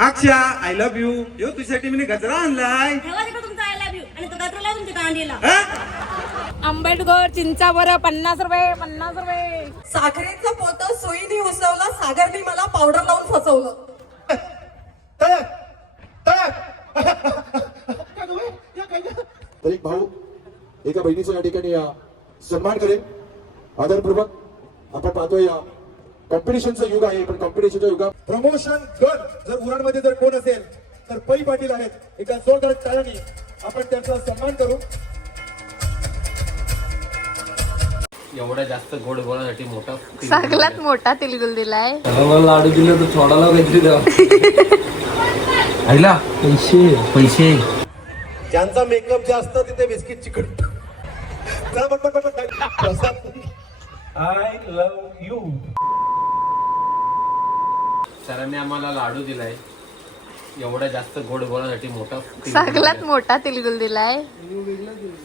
अक्षा I love you. यो तुझ्यासाठी मी गजरा आणलाय. ठेवा तिकडे तुमचा आय लव्ह यू आणि तो गजरा लावून तुमच्या कांडीला. आंबेडकर चिंचावर 50 रुपये 50 रुपये. साखरेचं पोतं सुईने उसवलं, सागरने मला पावडर लावून फसवलं. तर एक भाऊ एका बहिणीचा या ठिकाणी सन्मान करेल आदरपूर्वक. आपण पाहतोय कॉम्पिटिशनचं युग आहे, पण कॉम्पिटिशनच्या युगात प्रमोशन गट जर उरणमध्ये जर कोण असेल तर पै पाटील आहेत. एका जोरदार टाळ्यांनी आपण त्यांचा सन्मान करू. एवढा जास्त गोड बोलासाठी मोठा सगळ्यात मोठा तिलगुल दिलाय. लाडू दिले तर सोडायला काहीतरी द्या. आईला पैसे पैसे ज्यांचा मेकअप जास्त तिथे बिस्किट चिकट. I love you. सरांनी आम्हाला लाडू दिलाय. एवढा जास्त गोड बोलासाठी मोठा सगळ्यात मोठा तिलगुल दिलाय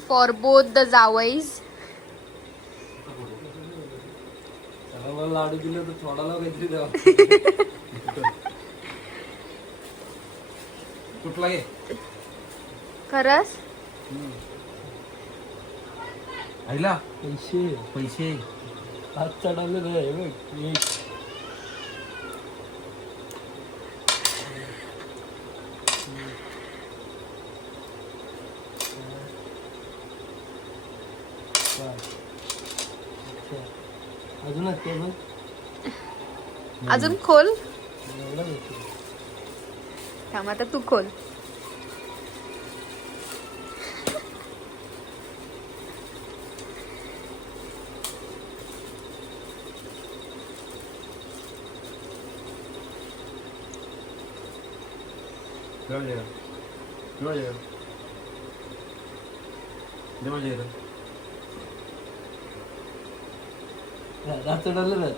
फॉर बोथ द जावईज. लाडू दिले तर सोडायला काहीतरी द्या. कुठला घे खरंच आईला पैसे पैसे हात चढवले नाही बघ. अजून ते बघ. अजून खोल. थांब आता तू खोल. दात चढवले नाही.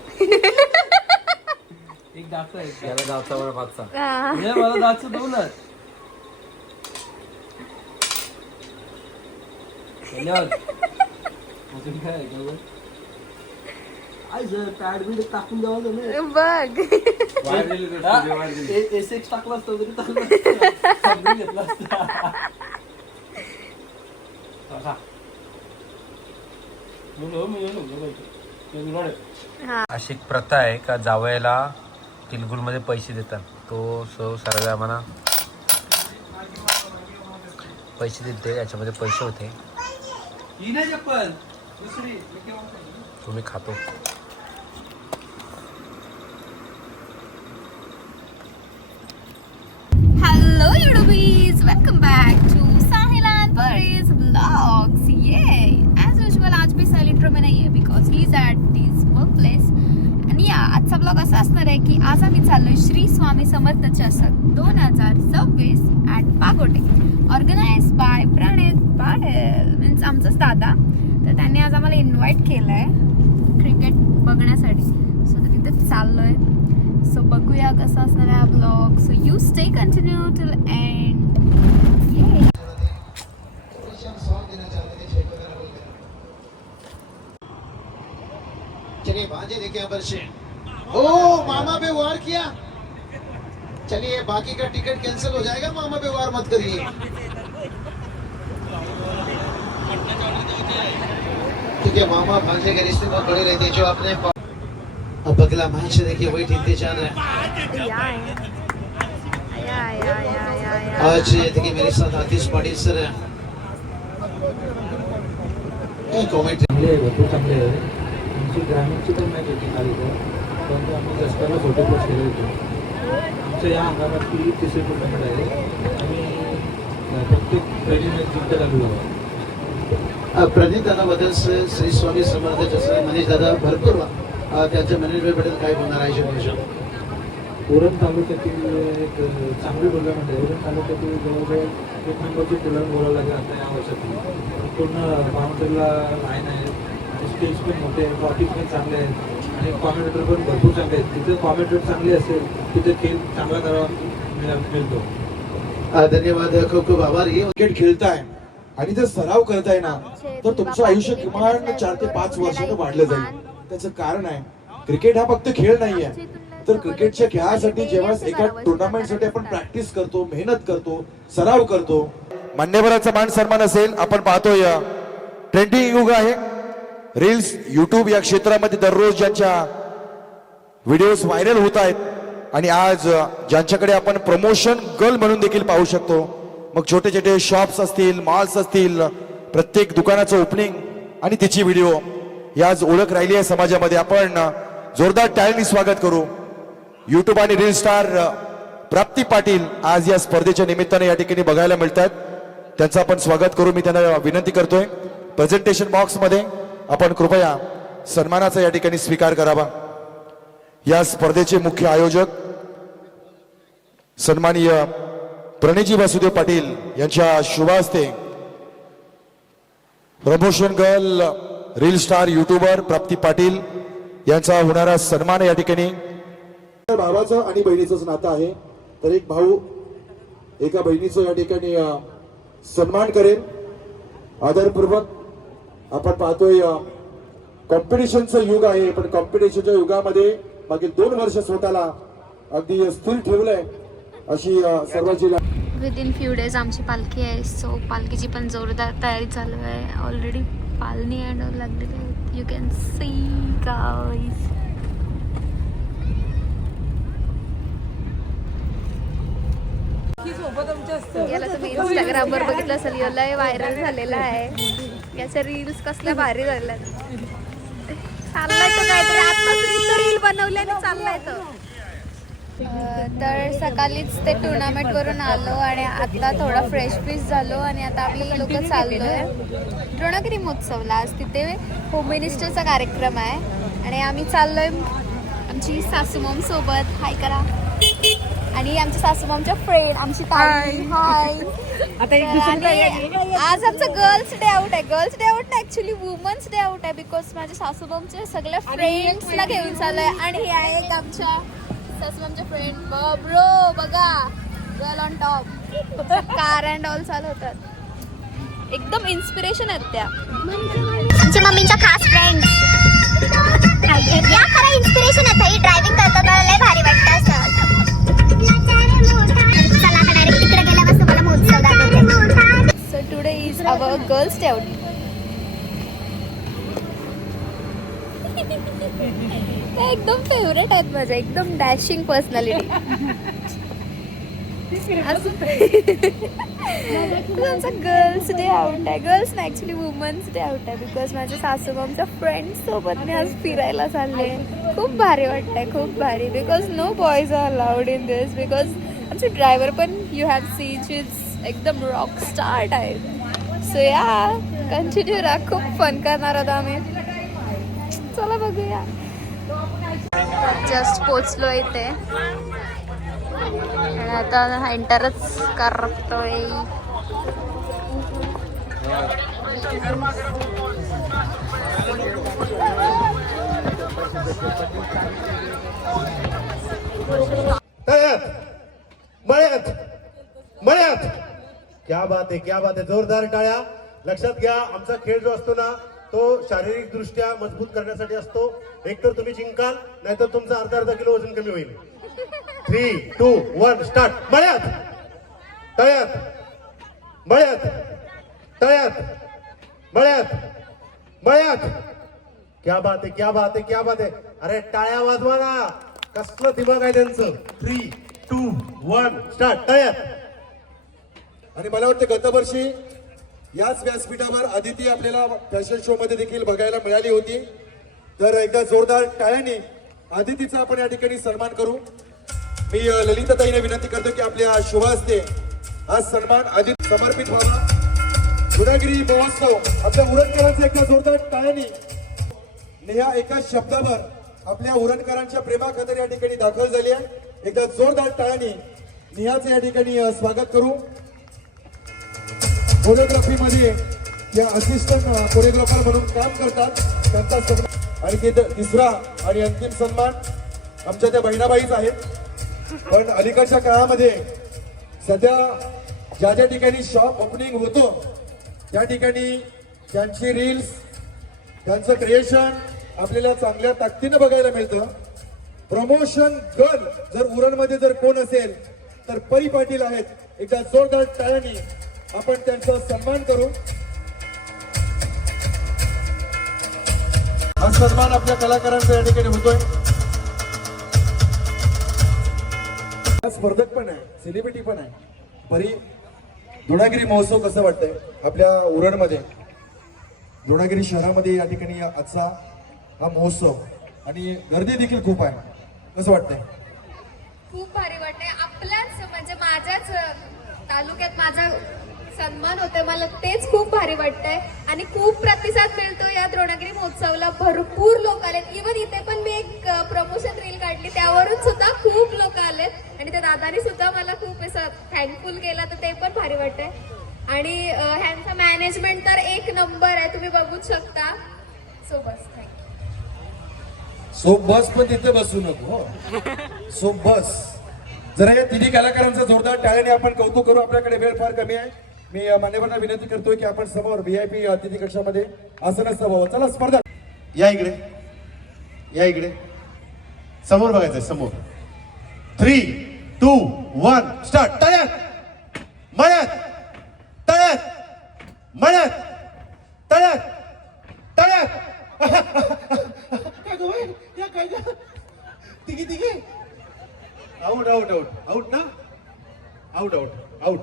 एक दात आहे याला जाता बरं पाचचा. मला दात चढवलं. धन्यवाद. अजून काय आहे का? आय सर पॅड बिड टाकून द्यावा तुम्ही. बघ एस टाकला असता तरी चाललं असतं. समजून घेतला असता. अशी एक प्रथा आहे का जावयाला तिलगुलमध्ये पैसे देतात. तो सर्व आम्हाला पैसे देते. याच्यामध्ये पैसे होते. तुम्ही खातो. Hello YouTubies, welcome back to Sahil and Paris Vlogs. Yay! As usual आज भी साइलेंट में नहीं है because he's at his workplace. आणि या आजचा ब्लॉग असा असणार आहे की आज आम्ही चाललोय श्री स्वामी समर्थ चषक 2026 at Pagote, organise by Pranit Patil means आमचाच दादा. तर त्यांनी आज आम्हाला इन्व्हाइट केलंय क्रिकेट बघण्यासाठी. सो तिथे चाललोय. सो बघूया कसा असणार आहे हा blog. So you stay continue till end. चलिए भांजे देखिए वर्षे. ओ मामा पे वार किया. चलिए बाकी का टिकट कैंसिल हो जाएगा. मामा पे वार मत करिए. क्योंकि मामा भांजे के रिश्ते बहुत बड़े रहते हैं. जो आपने अब अगला मैच देखिए वही टीम जान रहे हैं. आज देखिए मेरे साथ आतिश पाटिल सर है. कॉमेंट भरपूर चांगले आहे. आमची ग्रामीणची पण मॅच होती खाली तर परंतु आम्ही रस्त्याला छोटे प्लस केले होते. आमच्या या हंगामातली तिसरी टुर्नामेंट आहे. आम्ही प्रत्येक पहिली मॅच जिंकत आलेलो आहोत. प्रणित दादाबद्दल श्री स्वामी समर्थ जसं मनीष दादा भरपूर त्यांच्या मॅनेजमेंटबद्दल काय बोलणार आहे शोभा. उरण तालुक्यातील एक चांगली टुर्नामेंट आहे. उरण तालुक्यातील जवळजवळ 1 नंबरची टुर्नामेंट बोलावं लागेल आता या वर्षातील. पूर्ण बाउंड्रीला लाईन आहे आणि स्टेज पण मोठे आहे. ट्रॉफिक पण चांगले आहेत आणि कॉमेंटेटर पण भरपूर चांगले आहेत. तिथे कॉमेंटेटर चांगले असेल तिथे खेळ चांगला करावा मिळतो. धन्यवाद. खूप खूप आभारी. क्रिकेट खेळताय आणि जर सराव करताय ना तर तुमचं आयुष्य किमान 4 ते 5 वर्षानं वाढलं जाईल. त्याचं कारण आहे क्रिकेट हा फक्त खेळ नाहीये, तर क्रिकेटच्या खेळासाठी जेव्हा एका टुर्नामेंटसाठी आपण प्रॅक्टिस करतो, मेहनत करतो, सराव करतो, मान्यवरांचा मान सन्मान असेल. आपण पाहतोय ट्रेंडिंग युग आहे. रील्स, युट्यूब या क्षेत्रामध्ये दररोज ज्यांच्या व्हिडिओज व्हायरल होत आहेत आणि आज ज्यांच्याकडे आपण प्रमोशन गर्ल म्हणून देखील पाहू शकतो. मग छोटे छोटे शॉप्स असतील, मॉल्स असतील, प्रत्येक दुकानाचं ओपनिंग आणि तिची व्हिडिओ ही आज ओळख राहिली आहे समाजामध्ये. आपण जोरदार टाळ्यांनी स्वागत करू. युट्यूब आणि रील स्टार प्राप्ती पाटील आज या स्पर्धेच्या निमित्ताने या ठिकाणी बघायला मिळतात. त्यांचं आपण स्वागत करू. मी त्यांना विनंती करतोय प्रेझेंटेशन बॉक्स मध्ये आपण कृपया सन्मानाचा या ठिकाणी स्वीकार करावा. या स्पर्धेचे मुख्य आयोजक सन्माननीय प्रणयजी वासुदेव पाटील यांच्या शुभ हस्ते promotion girl, reel star, YouTuber प्राप्ती पाटील यांचा होणारा सन्मान या ठिकाणी. भावाचं आणि बहिणीचं नातं आहे, तर एक भाऊ एका बहिणीचं या ठिकाणी सन्मान करेल आदरपूर्वक. आपण पाहतोय कॉम्पिटिशनचं युग आहे, पण कॉम्पिटिशनच्या युगामध्ये मागील 2 वर्ष स्वतःला अगदी स्थिर ठेवलंय अशी सर्वांची. विदिन फ्यू डेज आमची पालखी आहे. सो पालखीची पण जोरदार तयारी चालू आहे. ऑलरेडी पालनी अँड लागलेली आहेत. You can see guys. याला तुम्ही इंस्टाग्रामवर बघितलं असेल, याला व्हायरल झालेला आहे. याच्या रील्स कसल्या भारी झाल्या. चाललाय तो काहीतरी आत्ताच रील बनवल्याने चाललाय तो. तर सकाळीच ते टुर्नामेंट वरून आलो आणि आता थोडा फ्रेश फ्रेश झालो आणि आता आपली लोक चाललोय द्रोणागिरी महोत्सवला. आज तिथे होम मिनिस्टरचा कार्यक्रम आहे आणि आम्ही चाललोय आमची सासूमॉम सोबत. हाय करा. आणि आमच्या सासूमॉमच्या फ्रेंड आमची ताई. हाय. आज आमचं गर्ल्स डे आउट आहे. गर्ल्स डे आउट नाही, ऍक्च्युली वुमन्स डे आउट आहे. बिकॉज माझ्या सासूमॉमच्या सगळ्या फ्रेंड्सला घेऊन चाललोय. आणि हे आहे एक आमच्या सासूमॉमच्या फ्रेंड ब्रो. बघा girl on top. Car and all चालवतात. एकदम इन्स्पिरेशन आहेत त्या आमच्या मम्मीच्या खास फ्रेंड. या खरं इन्स्पिरेशन आहे. ताई ड्रायव्हिंग करताना लय भारी वाटतं असं. चला आता डायरेक्ट तिकडे गेल्यापासून मला महोत्सव दाखवते. So today is our girls day out. एकदम फेवरेट आहेत माझ्या. एकदम डॅशिंग पर्सनॅलिटी. आमचा गर्ल्स डे आउट आहे. गर्ल्स ना ऍक्च्युली वुमन्स डे आउट आहे. बिकॉज माझ्या सासूबाईंच्या फ्रेंड्स सोबत मी आज फिरायला चालले. खूप भारी वाटतंय, खूप भारी. Because no boys are allowed in this. Because आमचे ड्रायव्हर पण यू हॅव सीन इट्स एकदम रॉक स्टार्ट आहे. सो या कंटिन्यू राहा. खूप फन करणार आहोत आम्ही. चला बघूया. जस्ट पोचलो इथे आणि आता एंटरच करतोय. मळ्यात मळ्यात क्या बात आहे, क्या बात आहे. जोरदार टाळ्या. लक्षात घ्या, आमचा खेळ जो असतो ना तो शारीरिक दृष्ट्या मजबूत करण्यासाठी असतो. एकतर तुम्ही जिंकाल, नाहीतर तुमचं अर्धा किलो वजन कमी होईल. 3, 2, 1 स्टार्ट. मळ्यात तळ्यात मळ्यात तळ्यात मळ्यात मळ्यात. क्या बात आहे, क्या बात आहे, क्या बात आहे. अरे टाळ्या वाजवा ना. कसलं दिमाग आहे त्यांचं. 3, 2, 1 स्टार्ट. तळ्यात. आणि मला वाटतं गत वर्षी याच व्यासपीठावर आदिती आपल्याला फॅशन शो मध्ये देखील बघायला मिळाली होती. तर एकदा जोरदार टाळ्यांनी आदितीचा आपण या ठिकाणी सन्मान करू. मी ललिताताईने विनंती करतो की आपल्या शुभ हस्ते हा सन्मान आदिती समर्पित व्हावा. द्रोणागिरी महोत्सव आपल्या उरणकरांचा एकदा जोरदार टाळ्यांनी. नेहा एका शब्दावर आपल्या उरणकरांच्या प्रेमाखातर या ठिकाणी दाखल झाली आहे. एकदा जोरदार टाळ्यांनी नेहाचं या ठिकाणी स्वागत करू. कोरिओग्राफी मध्ये या असिस्टंट कोरिओग्राफर म्हणून काम करतात, त्यांचा सन्मान. आणि तिसरा आणि अंतिम सन्मान आमच्या त्या बहिणाबाईच आहेत. पण अलीकडच्या काळामध्ये सध्या ज्या ज्या ठिकाणी शॉप ओपनिंग होतो त्या ठिकाणी त्यांची रील्स, त्यांचं क्रिएशन आपल्याला चांगल्या ताकदीनं बघायला मिळतं. प्रमोशन गर्ल जर उरणमध्ये जर कोण असेल तर परी पाटील आहेत. एकदा जोरदार टाळ्यांनी आपण त्यांचा सन्मान करू. हा सन्मान आपल्या कलाकारांचा या ठिकाणी होतोय. स्पर्धक पण आहे, सेलिब्रिटी पण आहे. परी, द्रोणागिरी महोत्सव कसं वाटतंय आपल्या उरणमध्ये, द्रोणागिरी शहरामध्ये या ठिकाणी आजचा हा महोत्सव आणि गर्दी देखील खूप आहे, कसं वाटतंय? खूप भारी वाटते. आपल्याच म्हणजे माझ्याच तालुक्यात माझा सन्मान होते, मला तेच खूप भारी वाटतंय. आणि खूप प्रतिसाद मिळतो या द्रोणागिरी महोत्सवाला. भरपूर लोक आलेत. इव्हन इथे पण मी एक प्रमोशन रील काढली, त्यावरून सुद्धा खूप लोक आलेत. आणि त्या दादानी सुद्धा मला खूप असं थँकफुल केला, तर ते पण भारी वाटतंय. आणि ह्यांचा मॅनेजमेंट तर एक नंबर आहे, तुम्ही बघूच शकता. सो बस, थँक्यू. सो बस पण तिथे बसू नको. सो बस. जरा या तिन्ही कलाकारांचं जोरदार टाळ्याने आपण कौतुक करू. आपल्याकडे वेळ फार कमी आहे. मी मान्यवरांना विनंती करतोय की आपण समोर VIP अतिथी कक्षामध्ये आसन असावं. चला स्पर्धा. या इकडे, या इकडे, समोर बघायचंय, समोर. 3, 2, 1 स्टार्ट. तळ्यात मळ्यात, तळ्यात मळ्यात, तळ्यात तळ्यात. काय गं बाई? या काय गं? तिघी तिघी आउट आउट आउट आउट ना, आउट आउट आउट.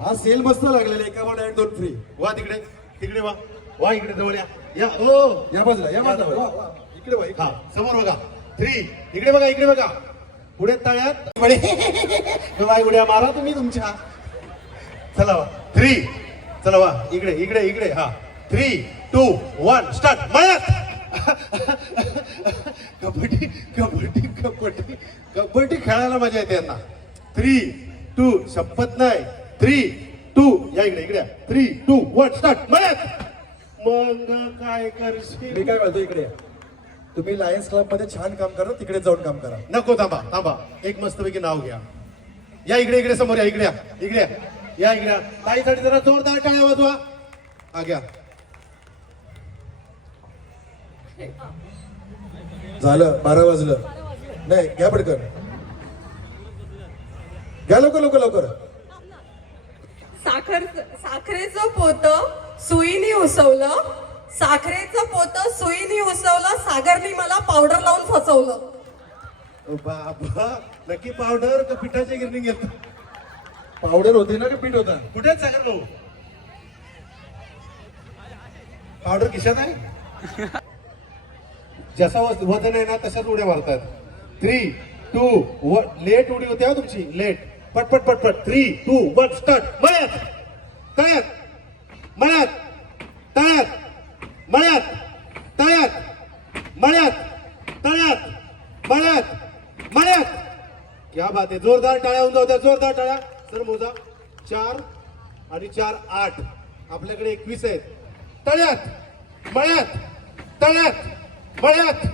हा सेल मस्त लागलेला, एका वन अँड 2 फ्री. वा तिकडे, तिकडे वा, वा इकडे जवळ या. या ओ या बाजूला, या बाजूला. वा, वा. इकडे वा, इकडे. हा समोर बघा. 3 इकडे बघा, इकडे बघा. पुढे तळ्यात बाई उड्या मारा तुम्ही तुमच्या. चला वा. 3 चला वा, इकडे इकडे इकडे. हा 3, 2, 1 स्टार्ट. मळ्यात. कबड्डी कबड्डी कबड्डी कबड्डी खेळायला मजा येते यांना. 3, 2 शपथ नाही. 3, 2 या इकडे इकडे. 3, 2, 1 स्टार्ट. मळ्यात. मग काय करशील? मी काय म्हणतो, इकडे या. तुम्ही लायन्स क्लब मध्ये छान काम करा, तिकडे जाऊन काम करा. नको, थांबा थांबा, एक मस्तपैकी नाव घ्या. या इकडे इकडे समोर या. इकडे या, इकडे या. या इकडे. ताईसाठी जरा जोरदार टाळ्या वाजवा. हा घ्या. झालं, 12 वाजलं. नाही, घ्या पटकन, घ्या लवकर लवकर लवकर. साखरेचं पोत सुईनी उसवलं, साखरेचं पोत सुईनी उसवलं, सागरनी मला पावडर लावून फसवलं. बाबा, नक्की पावडर का पिठाच्या गिरणी घेतो? पावडर होते ना का पीठ होता? कुठे सागर भाऊ? पावडर खिशात आहे. जसा वजन आहे ना तशाच उड्या मारतात. 3, 2, 1 लेट उडी होते हा तुमची, लेट. पटपट पटपट. 3, 2, 1 स्टार्ट. मळ्यात, तळ्यात मळ्यात, तळ्यात मळ्यात, तळ्यात मळ्यात, तळ्यात मळ्यात, मळ्यात. क्या बात आहे. जोरदार टाळ्या होऊन जाऊ द्या, जोरदार टाळ्या. सर मोजा. 4 आणि 4 8. आपल्याकडे 21 आहेत. तळ्यात मळ्यात, तळ्यात मळ्यात,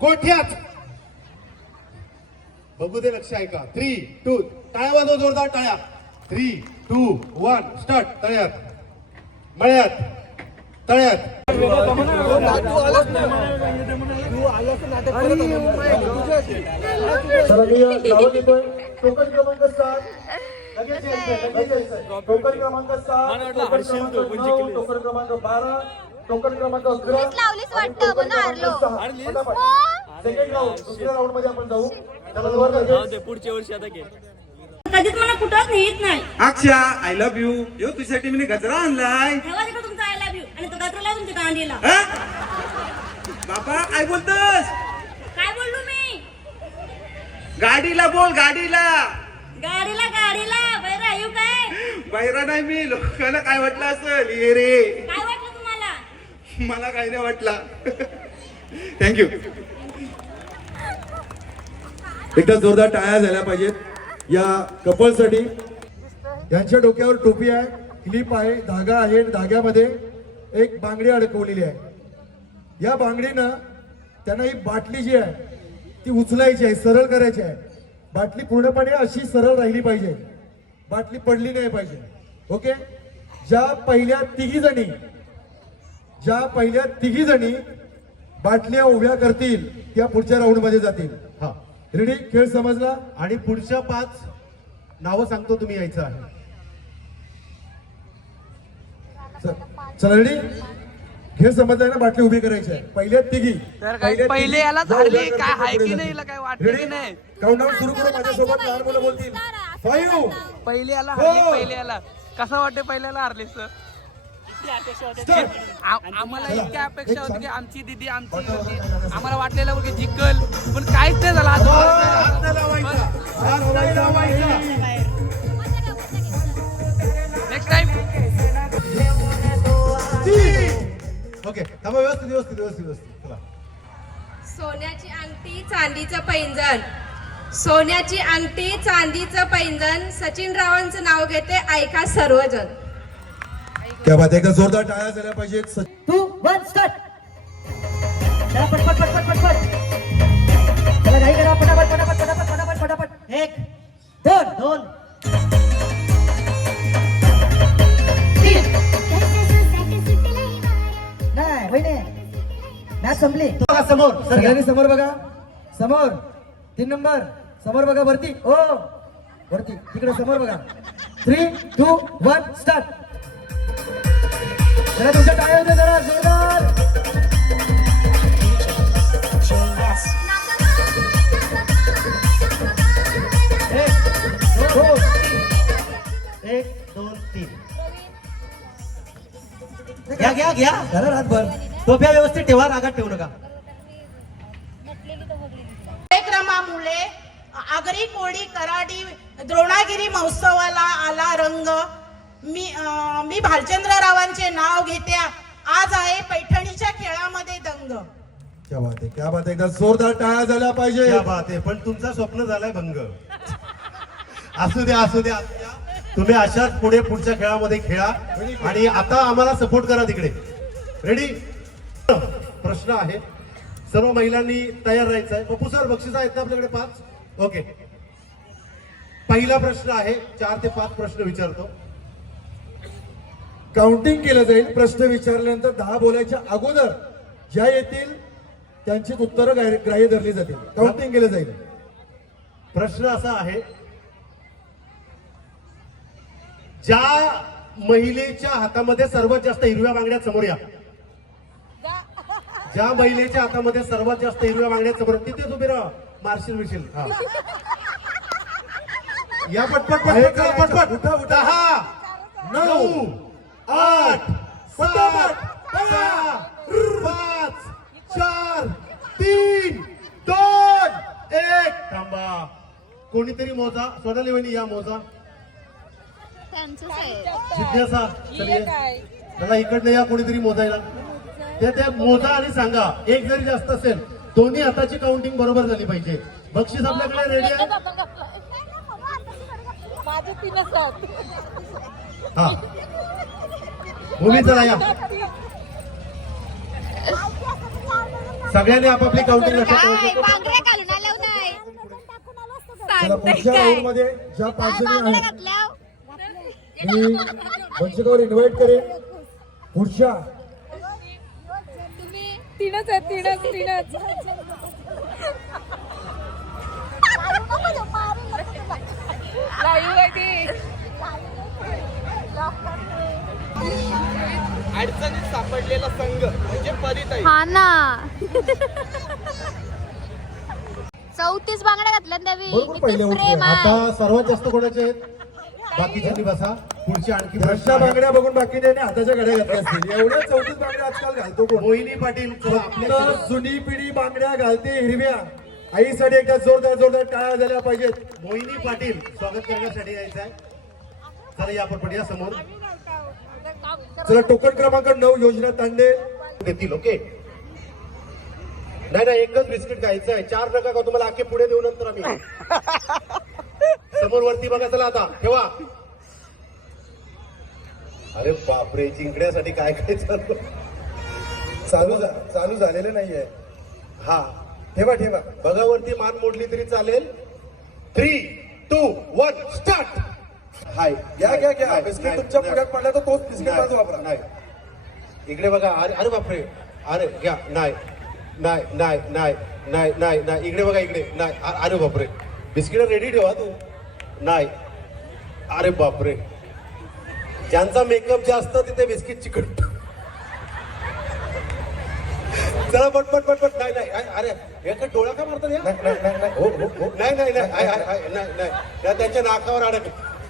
गोठ्यात. बघू दे, लक्ष आहे का? 3, 2 टाळ्या वाजव, जोरदार टाळ्या. 3, 2, 1 स्टार्ट. तळ्यात मळ्यात, तळ्यात. चला, मी नावं घेतोय. टोकन क्रमांक 7. लगेच यायचंय, लगेच यायचंय. टोकन क्रमांक 7, टोकन क्रमांक 9, टोकन क्रमांक 12, टोकन क्रमांक 11. लावलीच वाटतं, म्हणून हारलो. सेकंड राऊंड, दुसऱ्या राऊंड मध्ये आपण जाऊ. त्याला जोरदार पुढच्या वर्षी आता घे. कधीच मला कुठंच नेत नाही. अक्षा, आय लव्ह यू. यो तुझ्यासाठी मी गजरा आणलाय. ठेवा तिकडे तुमचा आय लव्ह यू आणि तो गजरा लावून तुमच्या कांडीला. हा? बाबा काय बोलतोस? काय बोललो मी? गाडीला बोल, गाडीला. गाडीला गाडीला बैरा येऊ काय? बाहेर नाही, मी लोकांना काय वाटलं असेल. ये रे, काय वाटलं तुम्हाला? मला काही नाही वाटला. थँक्यू. एकदा जोरदार टाळ्या झाल्या पाहिजेत या कपलसाठी. यांच्या डोक्यावर टोपी आहे, क्लिप आहे, धागा आहे. धाग्यामध्ये एक बांगडी अडकवलेली आहे. या बांगडीनं त्यांना ही बाटली जी आहे ती उचलायची आहे, सरळ करायची आहे. बाटली पूर्णपणे अशी सरळ राहिली पाहिजे, बाटली पडली नाही पाहिजे. ओके. ज्या पहिल्या तिघी जणी बाटल्या उभ्या करतील त्या पुढच्या राऊंड मध्ये जातील. हा रेडी, खेळ समजला. आणि पुढच्या 5 नावं सांगतो, तुम्ही यायचं आहे. चला रेडी, खेळ समजलाय ना. बाटली उभी करायची आहे. पहिल्यात तिघी, पहिले याला झाले काय हाय की नाही काय वाटत की नाही. काउंटडाऊन सुरू करू. माझ्यासोबत लहान मुलं बोलतील. 5 पहिले याला हारले, पहिले याला कसं वाटते पहिल्याला हारले सर. आम्हाला इतक्या अपेक्षा होती की आमची दिदी आमची होती, आम्हाला वाटलेलं की जिंकल, पण काहीच नाही झालं. Next time. ओके, थांबा. व्यवस्थित व्यवस्थित व्यवस्थित व्यवस्थित. चला. सोन्याची अंगठी चांदीचं पैंजण, सोन्याची अंगठी चांदीचं पैंजण, सचिन रावांचं नाव घेते, ऐका सर्वजण. क्या बात आहे. एकदा जोरदार टाळ्या झाल्या पाहिजेत. 2 1 स्टार्ट. चला पटपट पटपट पटपट. चला घाई करा, पटापट पटापट पटापट पटापट पटापट. 1 2 2 3. नाही वहिनी, मॅच संपली. बघा समोर, सगळ्यांनी समोर बघा. समोर 3 नंबर समोर बघा. वरती, ओ वरती तिकडे समोर बघा. 3 2 1 स्टार्ट. जरा तुमच्या टाळ्या होत्या जरा जोरदार. एक दोन तीन. घ्या घ्या घ्या जरा रातभर. टोप्या व्यवस्थित ठेवा, रागात ठेवू नका. कार्यक्रमामुळे आगरी कोळी कराडी द्रोणागिरी महोत्सवाला आला रंग. मी भालचंद्ररावांचे नाव घेते. आज आहे पैठणीच्या खेळामध्ये दंग. क्या बात आहे, क्या बात आहे. एकदा जोरदार टाळ्या झाल्या पाहिजे. क्या बात आहे. पण तुमचं स्वप्न झालंय भंग. असू द्या असू द्या. तुम्ही अशाच पुढे पुढच्या खेळामध्ये खेळा आणि आता आम्हाला सपोर्ट करा तिकडे. रेडी. प्रश्न आहे, सर्व महिलांनी तयार राहायचं आहे. पप्पू सर बक्षीस आहेत ना आपल्याकडे 5. ओके, पहिला प्रश्न आहे. 4 ते 5 प्रश्न विचारतो. काउंटिंग केलं जाईल. प्रश्न विचारल्यानंतर 10 बोलायच्या अगोदर ज्या येतील त्यांची उत्तरं ग्राह्य धरली जातील. काउंटिंग केलं जाईल. प्रश्न असा आहे, ज्या महिलेच्या हातामध्ये सर्वात जास्त हिरव्या बांगड्या, समोर या. ज्या महिलेच्या हातामध्ये सर्वात जास्त हिरव्या बांगड्या, समोर. तिथेच उभे राहा. मार्शिल विशील. या पटपट पटपट पटपट. उठा उठा. 10 9 8 7 6 5 4 3 2 1. थांबा. कोणीतरी मोजा. सोनाली वहिनी या मोजा. जिज्ञासा चलिए. चला इकडनं या, कोणीतरी मोजायला. ते मोजा आणि सांगा. एक जरी जास्त असेल, दोन्ही हाताची काउंटिंग बरोबर झाली पाहिजे. बक्षीस आपल्याकडे रेडी आहे. हा मुली चला या. सगळ्यांनी आपापली काउंटिंग लक्षात ठेवायची. चला पुढच्या राऊंड मध्ये ज्या 5 जणी आहेत मी मंचकावर इन्व्हाइट करेन. पुढच्या तीनच आहेत, तीनच. अडचणीत सापडलेला संघ म्हणजे परिताई. हा ना. 34 बांगड्या घातल्या बरोबर पहिल्या उठल्या. आता सर्वात जास्त कोणाचे आहेत? बाकीच्यांनी बसा. पुढची आणखी घरच्या बांगड्या बघून बाकीने हाताच्या घड्या घातल्या असतील. एवढ्या 34 बांगड्या आजकाल घालतो कोण? मोहिनी पाटील. फक्त जुनी पिढी बांगड्या घालते हिरव्या. आईसाठी एकदा जोरदार जोरदार टाळ्या झाल्या पाहिजेत. मोहिनी पाटील स्वागत करण्यासाठी यायचं आहे. चला या पटपट या समोर. चला टोकन क्रमांक 9 योजना तांडे देतील. ओके. नाही एकच बिस्किट खायचं आहे. 4 नका का तुम्हाला आखे पुढे देऊ नंतर आम्ही. समोर वरती बघा. चला आता ठेवा. अरे बापरे, जिंकण्यासाठी काय काय चालू झालेलं नाहीये. हा ठेवा ठेवा. बघा वरती. मान मोडली तरी चालेल. 3 2 1 स्टार्ट. हाय घ्या घ्या घ्या. बिस्किट तुमच्या पुढ्यात पडला तर तोच बिस्किट बाजू वापरा. नाही इकडे बघा. अरे अरे बापरे. अरे घ्या. नाही नाही नाही नाही नाही नाही नाही इकडे बघा इकडे नाही अरे बापरे बिस्किट रेडी ठेवा तू नाही अरे बापरे ज्यांचा मेकअप जास्त तिथे बिस्किट चिकट चला पटपट पटपट नाही नाही अरे एका डोळा का मारतात नाही नाही नाही त्यांच्या नाकावर अडक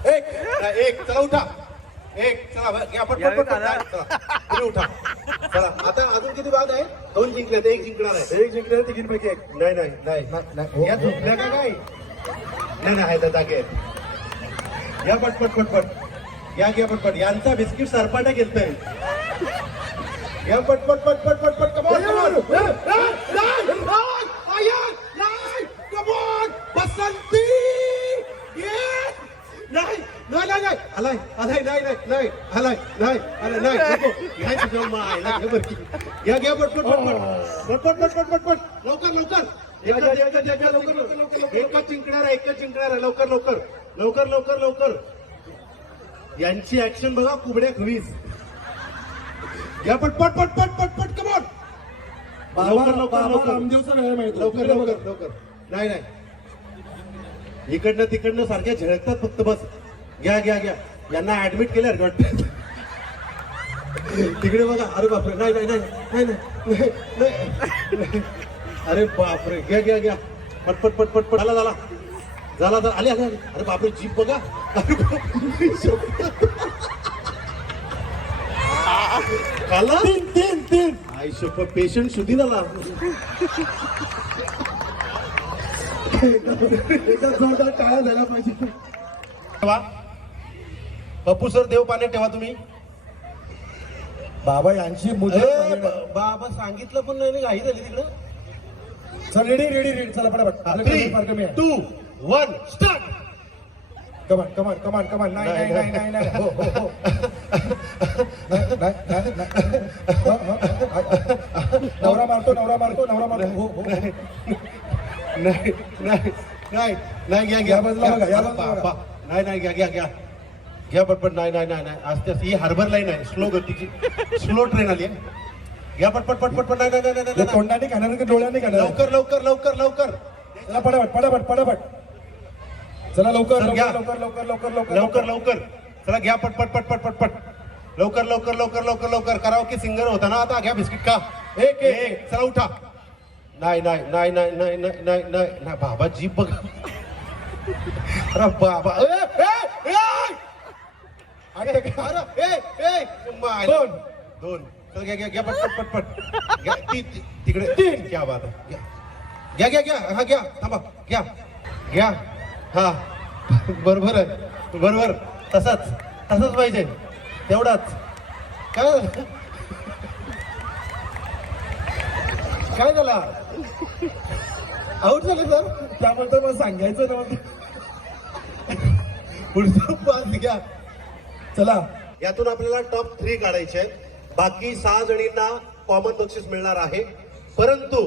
एक चला उठा एक चला घ्या पटपट पटपट चला तुम्ही उठा चला आता अजून किती बाद आहे 2 जिंकले एक जिंकणार आहे 1 जिंकले तिघींपैकी 1 नाही नाही नाही या झोपल्या का काय नाही नाही आहे जागे आहेत या पटपट पटपट या घ्या पटपट यांचा बिस्किट सरपाटा घेतोय या पटपट पटपट पटपट कमॉन बसंती नाही नाही नाही नाही आलाय आलाय नाही नाही नाही आलाय नाही आलाय नाही नको घ्यायची जमा आहे घ्या घ्या पटपट पटपट पटपट पटपट पटपट लवकर लवकर एकच जिंकणार आहे लवकर लवकर लवकर लवकर लवकर यांची ऍक्शन बघा कुबड्या खवीज या पटपट पटपट पटपट कमॉन लवकर लवकर लवकर रामदेवचा वेळ माहिती लवकर लवकर लवकर नाही नाही इकडनं तिकडनं सारख्या झळकतात फक्त बस घ्या घ्या घ्या यांना ऍडमिट केलं वाटतं तिकडे बघा अरे बापरे नाही नाही नाही नाही नाही अरे बापरे घ्या घ्या घ्या पटपट पटपट पट झाला झाला झाला झाला आले आले अरे बापरे जीप बघा खाला 3 आयुष्य पेशंट सुधी झाला जोरदार टाळ्या झाला पाहिजे पप्पू सर देव पाण्यात ठेवा तुम्ही बाबा यांची बाबा सांगितलं पण नाही घाई झाली तिकडं चल रेडी चला पटापट 3, 2, 1 स्टार्ट कमान नाही हो नवरा मारतो हो नाही नाही नाही घ्या घ्या बाजूला बघा, या बाजूला बघा. नाही नाही घ्या घ्या घ्या घ्या पटपट नाही नाही नाही नाही आस्ते आस्ते ही हार्बर लाईन आहे स्लो गतीची स्लो ट्रेन आली आहे घ्या पटपट पटपट नाही नाही नाही नाही तोंडाने खाणार की डोळ्याने खाणार लवकर लवकर लवकर लवकर चला पटापट चला लवकर घ्या. लवकर लवकर चला घ्या पटपट पटपट पटपट लवकर करावं की सिंगर होता ना आता घ्या बिस्किट का एक चला उठा नाही नाही नाही नाही नाही नाही नाही नाही नाही बाबा जीप बघा अरे बाबा दोन चल घ्या पटपट घ्या तिकडे 3 क्या बात आहे घ्या हा घ्या थांबा घ्या हा बरोबर आहे बरोबर तसंच पाहिजे तेवढाच काय झाला आउट झाले सर त्याबद्दल मला सांगायचं नव्हतं पुढचा पास घ्या चला यातून आपल्याला टॉप 3 काढायचे आहेत बाकी 6 जणींना कॉमन बक्षीस मिळणार आहे परंतु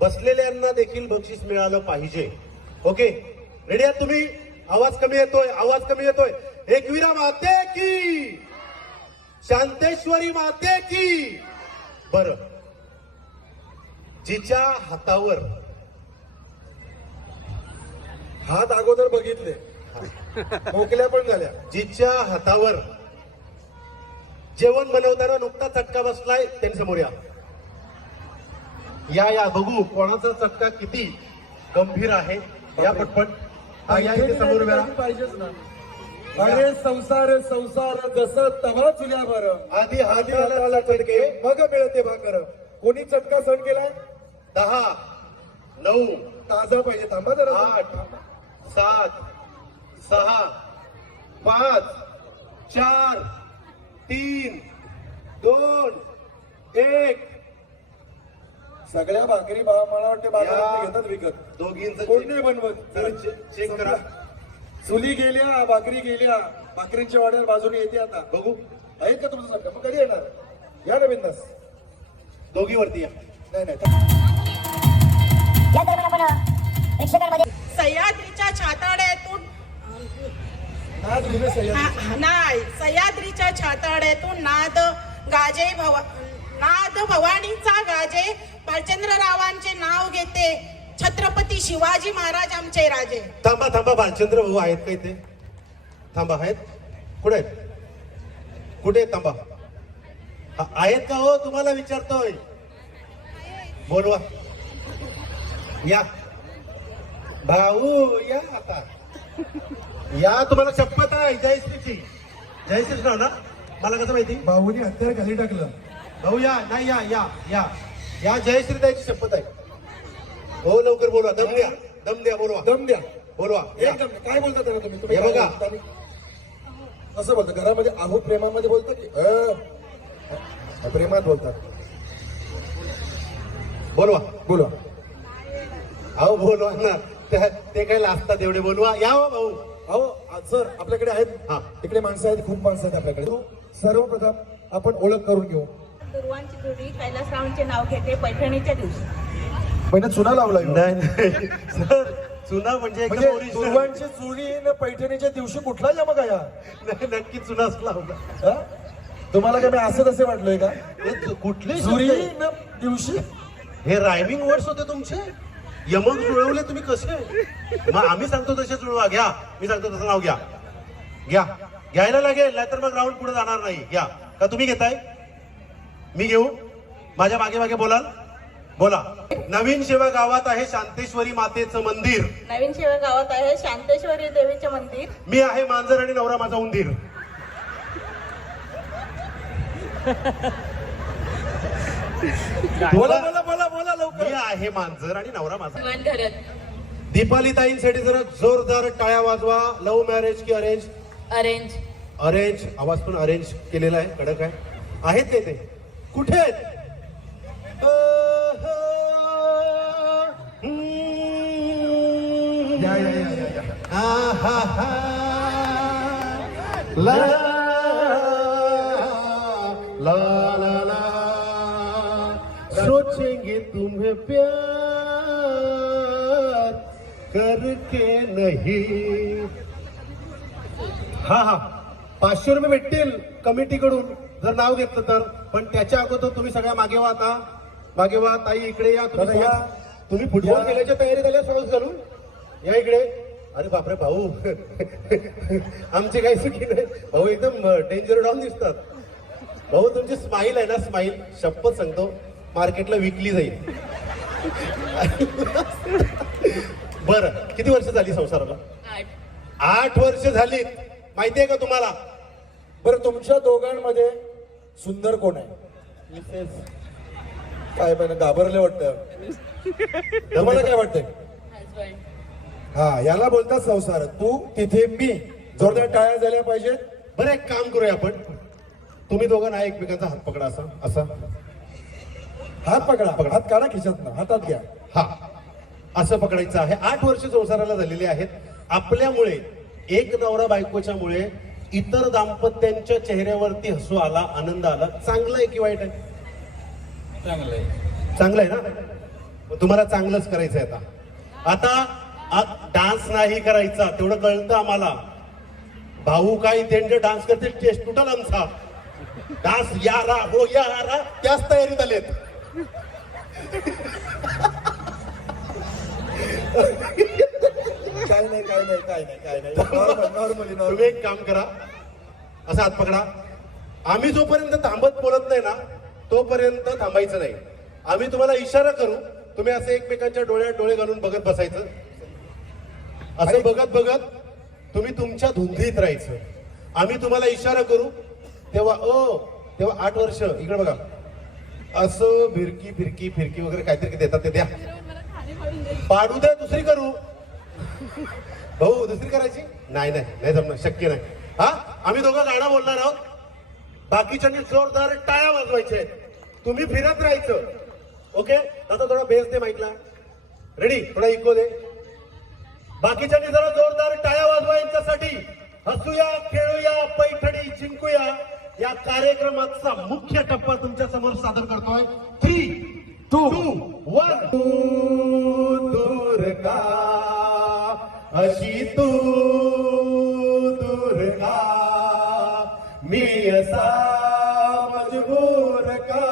बसलेल्यांना देखील बक्षीस मिळालं पाहिजे ओके रेडी आहात तुम्ही आवाज कमी येतोय एकविरा माते की शांतेश्वरी माते की बर जिच्या हातावर हात अगोदर बघितले मोकल्या पण झाल्या जिच्या हातावर जेवण बनवताना नुकता चटका बसलाय त्यांच्यासमोर या बघू कोणाचा चटका किती गंभीर आहे या पटपट या इथे समोर पाहिजेच ना अरे संसार जसं तवा चुल्या बरं आधी हाताला चटके मग मिळते भाकर कोणी चटका सहन केलाय 10, 9 ताजा पाहिजे थांबा जरा 8, 7, 6, 5, 4, 3, 2, 1 सगळ्या भाकरी मला वाटते बाजारात घेतात विकत दोघींचं कोण नाही बनवत चेक करा चुली गेल्या भाकरी गेल्या भाकरींच्या ऑर्डर बाजूने येते आता बघू आहे का तुमचं सगळं मग कधी येणार या ना बिंदास दोघी वरती या सह्याद्रीच्या छाताड्यातून सह्याद्रीच्या छाताड्यातून नाद भवानीचा गाजे बालचंद्ररावांचे नाव घेते छत्रपती शिवाजी महाराज आमचे राजे. थांबा थांबा, बालचंद्र भाऊ आहेत का इथे? थांबा, आहेत? कुठे आहेत? कुठे आहेत? थांबा. आहेत का हो? तुम्हाला विचारतोय. बोलवा. या भाऊ, या आता या. तुम्हाला शपथ आहे जयश्रीची. जयश्रीच नाव ना? मला कसं माहिती? भाऊनी हत्यार खाली टाकलं. भाऊ या. नाही, या या या या. जयश्री द्यायची शपथ आहे. हो, लवकर बोलवा. दम द्या, दम द्या. बोलवा, दम द्या. बोलवा. या. एकदम काय बोलता त्याला तुम्ही? हे बघा. असं बोलता घरामध्ये? आहो, प्रेमामध्ये बोलता की प्रेमात बोलतात? बोलवा. बोलवा. अहो बोलवा ना. ते काय लाजतात एवढे? बोलवा. या हो भाऊ. अहो सर, आपल्याकडे आहेत. हा. इकडे माणसं आहेत, खूप माणसं आहेत आपल्याकडे. सर्वप्रथम आपण ओळख करून घेऊ. दुर्वांची जोडी कैलासरावांचे नाव घेते पैठणीच्या दिवशी. पहिला चुना लावला. नाही नाही सर, चुना म्हणजे एकदम म्हणजे original. सुरवांची चुरी न पैठणीच्या दिवशी कुठला या मग या? नाही, नक्की चुनाच लावला. हा? तुम्हाला काय मी असं तसे वाटलोय का? कुठली चुरी न दिवशी? हे रायमिंग वर्ड्स होते तुमचे. यमक जुळवले तुम्ही कसे? मग आम्ही सांगतो तसे जुळवा. घ्या, मी सांगतो तसं नाव घ्या. घ्या, घ्यायला लागेल, नाहीतर मग राऊंड पुढे जाणार नाही. घ्या. का तुम्ही घेताय? मी घेऊ? माझ्या मागे मागे बोलाल? बोला. नवीन शेवा गावात आहे शांतेश्वरी मातेचं मंदिर. नवीन शेवा गावात आहे शांतेश्वरी देवीचे मंदिर. मी आहे मांजर आणि नवरा माझा उंदीर. बोला बोला बोला बोला लवकर. मी आहे मांजर आणि नवरा माझा. घरात दीपाली ताईंसाठी जरा जोरदार टाळ्या वाजवा. लव्ह मॅरेज की अरेंज? अरेंज. अरेंज. आवाज पण अरेंज केलेला आहे, कडक आहे. आहेत का ते? कुठे आहेत? या या या या या. ला ला ला ला सोचेंगे तुम्हें प्यार करके नहीं. हा हा, 500 रुपये भेटतील कमिटीकडून जर नाव घेतलं तर. पण त्याच्या अगोदर तुम्ही सगळ्या मागे वा. आता मागे वा. ताई इकडे या. तुम्ही या. तुम्ही फुटबॉल खेळायच्या तयारी झाल्या सॉस घालून? या इकडे. अरे बापरे भाऊ, आमची काही चुकी नाही भाऊ. एकदम डेंजर डाऊन दिसतात भाऊ. तुमची स्माईल आहे ना, स्माईल, शपथ सांगतो मार्केटला विकली जाईल. बरं, किती वर्ष झाली संसाराला? 8 वर्ष झाली. माहितीये का तुम्हाला? बरं, तुमच्या दोघांमध्ये सुंदर कोण आहे? मिसेस. काय पण घाबरले वाटतं. तुम्हाला काय वाटतंय? हा, याला बोलतात संसार. तू तिथे, मी. जोरदार टाळ्या झाल्या पाहिजेत. बरं, एक काम करूया आपण. तुम्ही दोघांना एकमेकांचा हात पकडा. असा असा हात पकडा. हात काढा खिशात ना, हातात घ्या. हा, असं पकडायचं आहे. 8 वर्ष संसाराला झालेले आहेत. आपल्यामुळे, एक नवरा बायकोच्या मुळे इतर दाम्पत्यांच्या चेहऱ्यावरती हसू आला, आनंद आला. चांगलं आहे की वाईट आहे? चांगलं आहे. चांगलं आहे ना? मग तुम्हाला चांगलंच करायचंय आता. डान्स नाही करायचा, तेवढं कळतं आम्हाला. भाऊ काय त्यांचे डान्स करते, टेस्ट तुटल आमचा. डान्स यारा हो यारा, त्याच तयारीत आलेत. काय नाही काय नाही काय नाही काय नाही. नॉर्मली तुम्ही एक काम करा, असा हात पकडा. आम्ही जोपर्यंत थांबत बोलत नाही ना, तोपर्यंत थांबायचं नाही. आम्ही तुम्हाला इशारा करू, तुम्ही असं एकमेकांच्या डोळ्यात डोळे घालून बघत बसायचं. असं बघत बघत तुम्ही तुमच्या धुंदीत राहायचं. आम्ही तुम्हाला इशारा करू तेव्हा तेव्हा 8 वर्ष इकडे बघा, असं फिरकी फिरकी फिरकी वगैरे काहीतरी देतात ते द्या. पाडू द्या, दुसरी करू. भाऊ दुसरी करायची? नाही नाही नाही जमणार, शक्य नाही. हा, आम्ही दोघं गाणं बोलणार आहोत. बाकीच्यांनी जोरदार टाळ्या वाजवायच्या. तुम्ही फिरत राहायचं. ओके, आता थोडा बेस दे माईकला. रेडी? थोडा इको दे. बाकीच्यांनी जरा जोरदार टाळ्या वाजवायच्यासाठी. हसूया, खेळूया, पैठणी जिंकूया या कार्यक्रमाचा मुख्य टप्पा तुमच्या समोर सादर करतोय. 3, 2, 1. दूर का अशी तू दूर का, मी असा मजबूर का,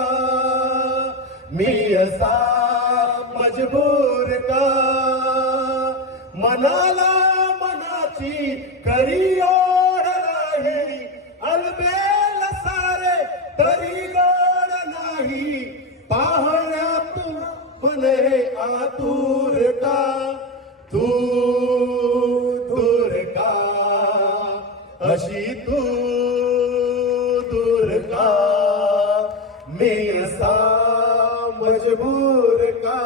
मी असा मजबूर का मनाला मनाची खरी ओढ नाही अलबेल सारे तरी गोड नाही पाहण्यातून मने आतुर का तू दूर का अशी तू दूर का मी असा मजबूर का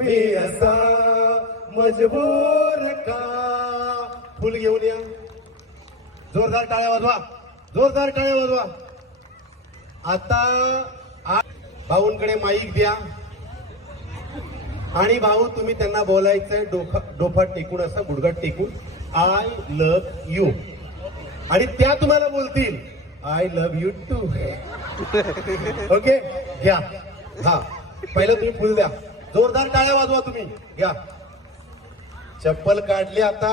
मी असा मजबूर का. फुल घेऊन या. जोरदार टाळ्या वाजवा. जोरदार टाळ्या वाजवा. आता भाऊंकडे माईक द्या आणि भाऊ तुम्ही त्यांना बोलायचंय डोफा टेकून असं गुडघाट टेकून आय लव्ह यू आणि त्या तुम्हाला बोलतील I love you too. Okay घ्या. हा पहिलं तुम्ही फुल द्या. जोरदार टाळ्या वाजवा. तुम्ही घ्या. चप्पल काढली आता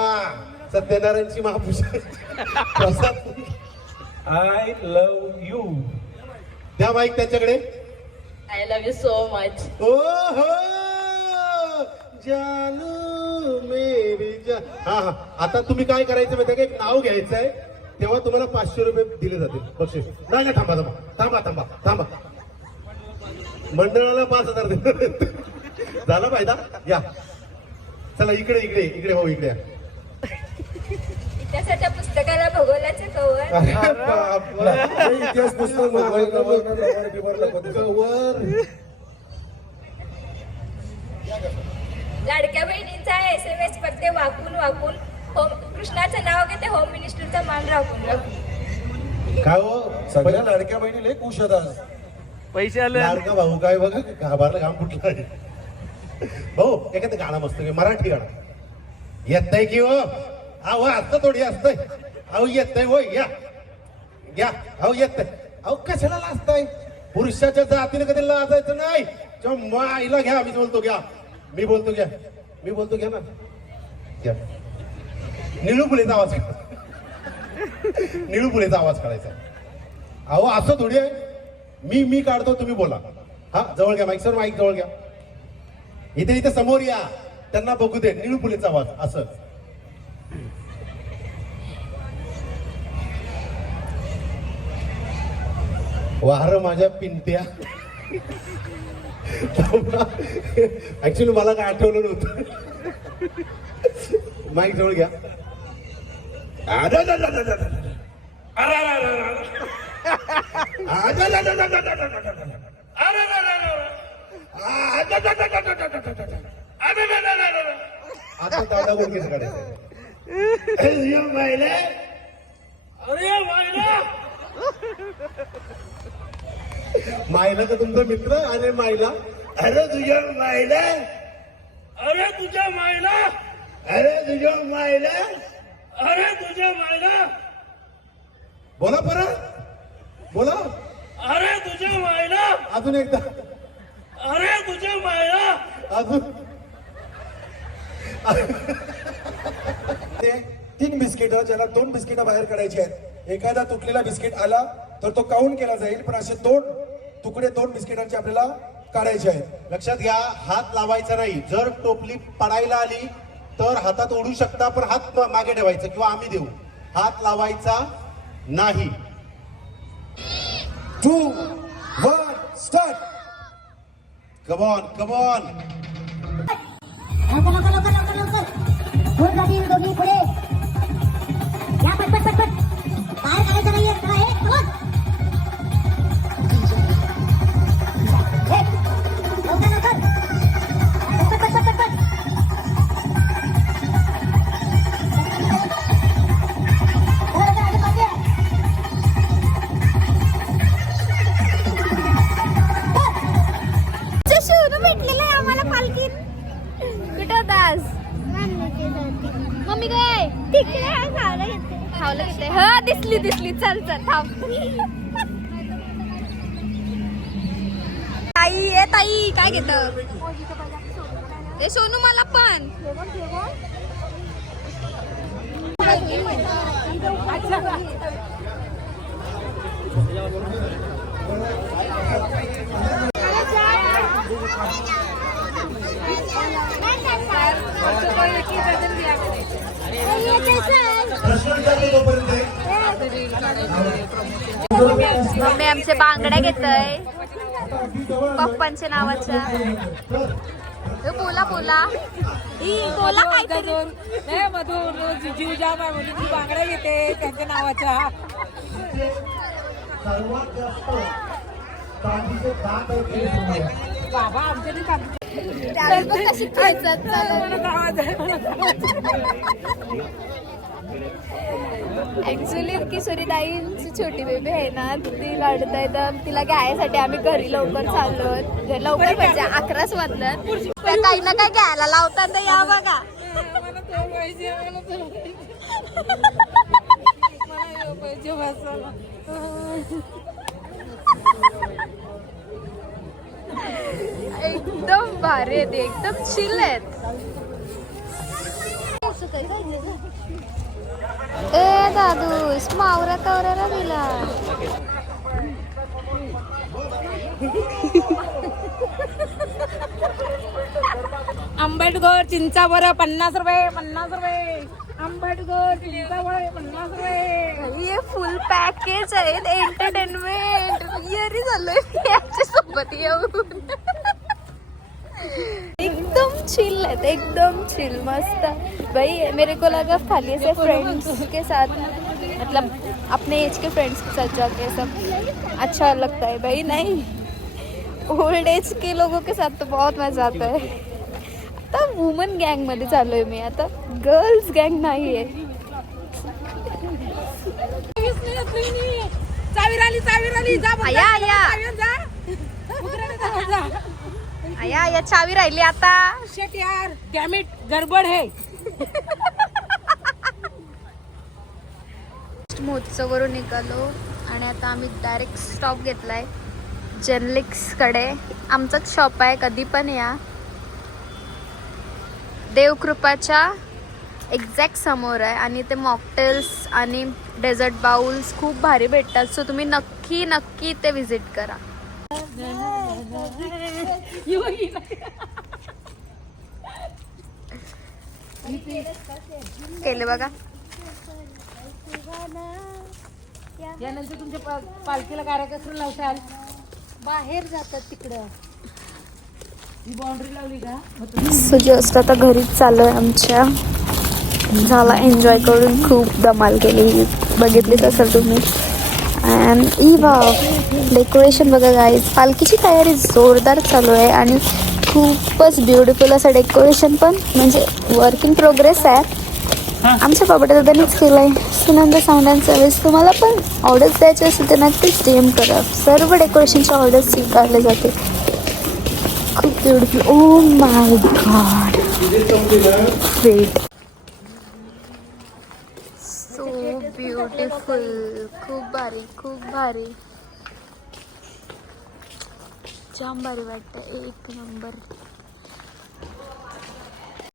सत्यनारायणची महापूजा प्रसाद. आय लव्ह यू द्या माईक त्यांच्याकडे. I love you so much. ओ हो जानू मेरी जान. हा हा आता तुम्ही काय करायचं माहिती आहे का, एक नाव घ्यायचं आहे तेव्हा तुम्हाला 500 रुपये दिले जातील बक्षीस. नाही नाही थांबा थांबा थांबा थांबा थांबा मंडळाला 5000 दिले झाला फायदा. या चला इकडे इकडे इकडे हो इकडे. त्यासाठी पुस्तकाला भूगोलाचे कवर. इतिहास पुस्तक लाडक्या बहिणींचा SMS पत्ते वाकून वाकून कृष्णाचं नाव घेते होम मिनिस्टरचा मान राखून राखून. काय हो सगळ्या लाडक्या बहिणी लय खुश होतात. पैसे आले. लाडका भाऊ काय बघा घाबरला घाम कुठला आहे. भाऊ एखादं गाणं मस्त मराठी गाणं येतंय की हो. अहो असतं थोडी असतंय. अहो येतंय होय. या घ्या. अहो येतंय. अहो कशाला लाजताय. पुरुषाच्या जातीने कधी लाजायचं नाही. माईला घ्या. मी बोलतो घ्या. मी बोलतो घ्या. मी बोलतो घ्या ना. घ्या. निळू फुलेचा आवाज निळू फुलेचा आवाज काढायचा. अहो असं थोडी आहे. मी काढतो तुम्ही बोला. हा जवळ घ्या. माईक सर माईक जवळ घ्या. इथे इथे समोर या. त्यांना बघू दे. निळू फुलेचा आवाज असं. वार माझ्या पिंट्या. ऍक्च्युली मला काय आठवलं नव्हतं. माईक जवळ घ्या. आता दादा बोल घेत काढायचं. मायला तर तुमचा मित्र. अरे मायला. अरे तुझ्या मायला. अरे तुझ्या मायला. अरे तुझ्या मायला. अरे तुझ्या मायला. बोला परत बोला. अरे तुझ्या मायला. अजून एकदा. अरे तुझ्या मायला. अजून 3 बिस्किट ज्याला 2 बिस्किट बाहेर काढायची आहेत. एखादा तुटलेला बिस्किट आला तर तो काउंट केला जाईल. पण असे 2 तुकडे 2 बिस्किटांचे आपल्याला काढायचे आहेत. लक्षात घ्या. हात लावायचा नाही. जर टोपली पडायला आली तर हातात ओढू शकता पण हात मागे ठेवायचा किंवा आम्ही देऊ. हात लावायचा नाही. 2 1 स्टार्ट. Come on come on. लवकर लवकर लवकर लवकर पुढे जातील दोन्ही पुढे या. पट पट पट पट बाहेर काढायचं नाहीये. चला हे कमॉन. लवकर लवकर पट पट पट पट पट. शोधून भेटलेलं आहे आम्हाला पालखीत. कुठं होतास. मम्मी काय तिकडे खावलं घेते. हा दिसली दिसली. चल चल थांब. ताई ए ताई काय घेत. ए सोनू मला पण. मम्मी आमचे बांगड्या घेतय पप्पांच्या नावाच्या. बोला बोला बोला काय जीव जाम आहे म्हणून ती बांगड्या घेते त्यांच्या नावाच्या. बाबा आमच्या ऍक्च्युली किशोरीताईंची छोटी बेबी आहे ना, ती रडत आहे तर तिला घ्यायसाठी आम्ही घरी लवकर चाललो. लवकर म्हणजे 11च वाजलं. तर काही ना काय घ्यायला लावतात तर या बघा. एकदम भारी आहेत, एकदम चिल आहेत. ए दादू मावरा कवराला दिला. आंबेडकर चिंचावर 50 रुपये 50 रुपये. आंबेडकर चिंचावर 50 रुपये. ये फुल पॅकेज आहे एंटरटेनमेंट. येरी झालोय याच्या सोबत येऊन. एकदम चिल है, एकदम चिल मस्त भाई. मेरे को लगा खाली से फ्रेंड्स के साथ, मतलब अपने एज के फ्रेंड्स के साथ जाके सब अच्छा लगता है भाई. नहीं, ओल्ड एज के लोगों के साथ तो बहुत मजा आता है. आता वुमन गँग मध्ये चालू आहे मी, आता गर्ल्स गँग नाही आहे. आया आया आया चावी राहिली आता. शेट यार डॅमिट गडबड है. महोत्सववरून निघालो आणि आता आम्ही डायरेक्ट स्टॉप घेतलाय जेनलिक्सकडे. आमचंच शॉप आहे, कधी पण या. देवकृपाच्या एक्झॅक्ट समोर आहे आणि ते मॉकटेल्स आणि डेझर्ट बाउल्स खूप भारी भेटतात. सो तुम्ही नक्की नक्की ते विजिट करा. केले बघा. यानंतर तुमच्या पालखीला कार्यक्रम लावशाल, बाहेर जातात तिकडं. ही बाउंड्री लावली का? सो जस्ट आता घरीच चालू आहे आमच्या. झाला एन्जॉय करून, खूप धमाल केली, बघितलीच असेल तुम्ही. अँड ई वाव डेकोरेशन बघा गाईज. पालखीची तयारी जोरदार चालू आहे आणि खूपच ब्युटिफुल असं डेकोरेशन पण, म्हणजे वर्क इन प्रोग्रेस आहे. आमच्या बाबाला त्यांनीच केलं आहे. Sunanda sound and service. तुम्हाला पण ऑर्डर्स द्यायचे असेल तर नक्कीच DM करा. सर्व डेकोरेशनच्या ऑर्डर्स स्वीकारले जाते. खूप beautiful. Oh my god, wait, so beautiful. खूप भारी, खूप भारी, जाम भारी वाटतं. एक नंबर.